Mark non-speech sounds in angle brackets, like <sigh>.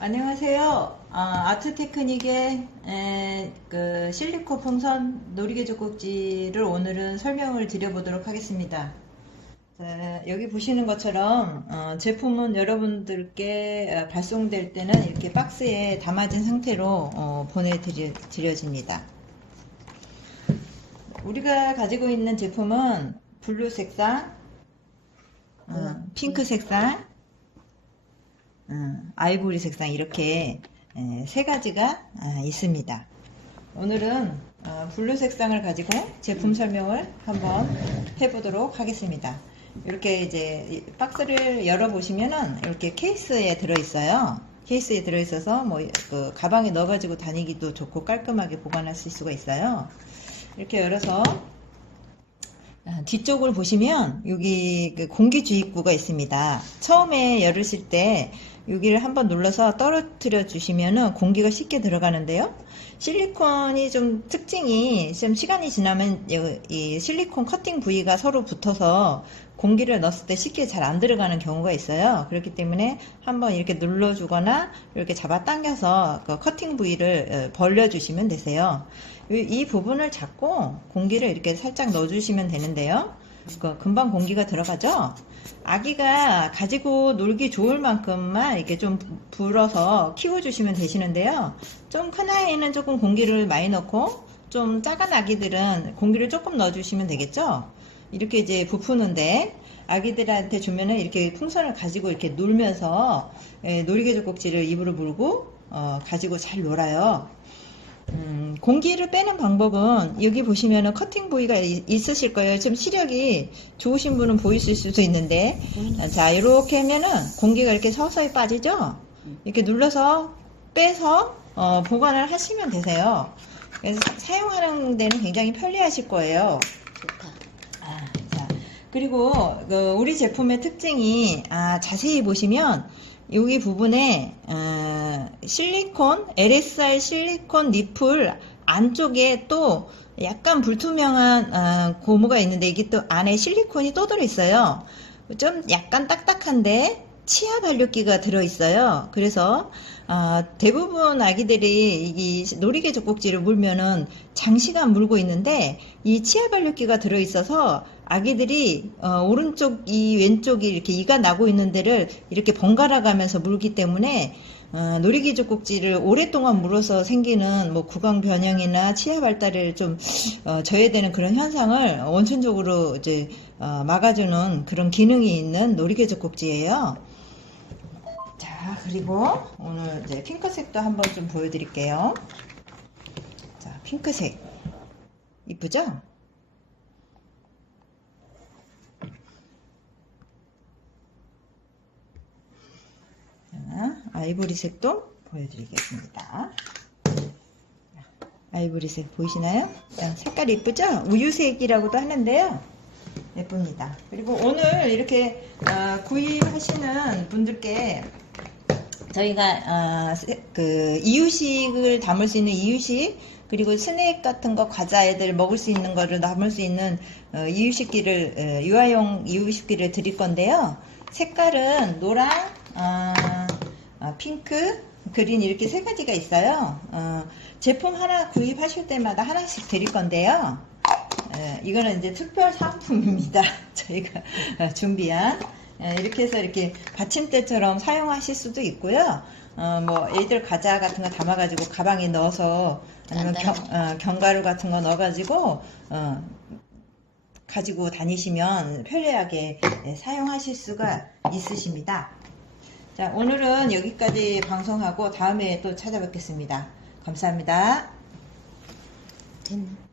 안녕하세요. 아, 아트 테크닉의 에, 그 실리콘 풍선 놀이개조 꼭지를 오늘은 설명을 드려보도록 하겠습니다. 자, 여기 보시는 것처럼 어, 제품은 여러분들께 어, 발송될 때는 이렇게 박스에 담아진 상태로 어, 보내드려집니다. 우리가 가지고 있는 제품은 블루 색상, 어, 핑크 색상, 음, 아이보리 색상 이렇게 에, 세 가지가 아, 있습니다. 오늘은 어, 블루 색상을 가지고 제품 설명을 한번 해보도록 하겠습니다. 이렇게 이제 이 박스를 열어보시면은 이렇게 케이스에 들어있어요. 케이스에 들어있어서 뭐 그 가방에 넣어가지고 다니기도 좋고 깔끔하게 보관하실 수가 있어요. 이렇게 열어서 아, 뒤쪽을 보시면 여기 그 공기 주입구가 있습니다. 처음에 열으실 때 여기를 한번 눌러서 떨어뜨려 주시면은 공기가 쉽게 들어가는데요. 실리콘이 좀 특징이 좀 시간이 지나면 이- 이 실리콘 커팅 부위가 서로 붙어서 공기를 넣었을 때 쉽게 잘 안 들어가는 경우가 있어요. 그렇기 때문에 한번 이렇게 눌러주거나 이렇게 잡아 당겨서 그 커팅 부위를 어, 벌려주시면 되세요. 이, 이 부분을 잡고 공기를 이렇게 살짝 넣어주시면 되는데요. 그 금방 공기가 들어가죠? 아기가 가지고 놀기 좋을 만큼만 이렇게 좀 불어서 키워주시면 되시는데요. 좀 큰 아이는 조금 공기를 많이 넣고 좀 작은 아기들은 공기를 조금 넣어주시면 되겠죠? 이렇게 이제 부푸는데 아기들한테 주면은 이렇게 풍선을 가지고 이렇게 놀면서 예, 놀이개조 꼭지를 입으로 물고 어, 가지고 잘 놀아요. 음, 공기를 빼는 방법은 여기 보시면은 커팅 부위가 이- 있으실 거예요. 좀 시력이 좋으신 분은 보이실 수도 있는데 자 이렇게 하면은 공기가 이렇게 서서히 빠지죠. 이렇게 눌러서 빼서 어, 보관을 하시면 되세요. 그래서 사- 사용하는 데는 굉장히 편리하실 거예요. 그리고 그 우리 제품의 특징이 아, 자세히 보시면 여기 부분에 어, 실리콘 LSR 실리콘 니플 안쪽에 또 약간 불투명한 어, 고무가 있는데 이게 또 안에 실리콘이 또 들어 있어요. 좀 약간 딱딱한데 치아 발육기가 들어 있어요. 그래서 아, 대부분 아기들이 이 놀이개 젖꼭지를 물면은 장시간 물고 있는데 이 치아 발육기가 들어 있어서 아기들이 어, 오른쪽 이 왼쪽이 이렇게 이가 나고 있는 데를 이렇게 번갈아 가면서 물기 때문에 어, 놀이기 젖꼭지를 오랫동안 물어서 생기는 뭐 구강 변형이나 치아 발달을 좀 어, 저해되는 그런 현상을 원천적으로 이제 어, 막아주는 그런 기능이 있는 놀이개 젖꼭지예요. 자, 그리고 오늘 이제 핑크색도 한번 좀 보여드릴게요. 자, 핑크색. 이쁘죠? 자, 아이보리색도 보여드리겠습니다. 아이보리색 보이시나요? 자, 색깔 이쁘죠? 우유색이라고도 하는데요. 예쁩니다. 그리고 오늘 이렇게 어, 구입하시는 분들께 저희가 어, 세- 그 이유식을 담을 수 있는 이유식 그리고 스낵 같은 거 과자 애들 먹을 수 있는 거를 담을 수 있는 어, 이유식기를 어, 유아용 이유식기를 드릴 건데요. 색깔은 노랑, 어, 어, 핑크, 그린 이렇게 세 가지가 있어요. 어, 제품 하나 구입하실 때마다 하나씩 드릴 건데요. 예, 이거는 이제 특별 상품입니다. <laughs> 저희가 어, 준비한 예, 이렇게 해서 이렇게 받침대처럼 사용하실 수도 있고요. 어, 뭐 애들 과자 같은 거 담아가지고 가방에 넣어서 아니면 경, 어, 견과류 같은 거 넣어가지고 어, 가지고 다니시면 편리하게 예, 사용하실 수가 있으십니다. 자, 오늘은 여기까지 방송하고 다음에 또 찾아뵙겠습니다. 감사합니다. 됐나?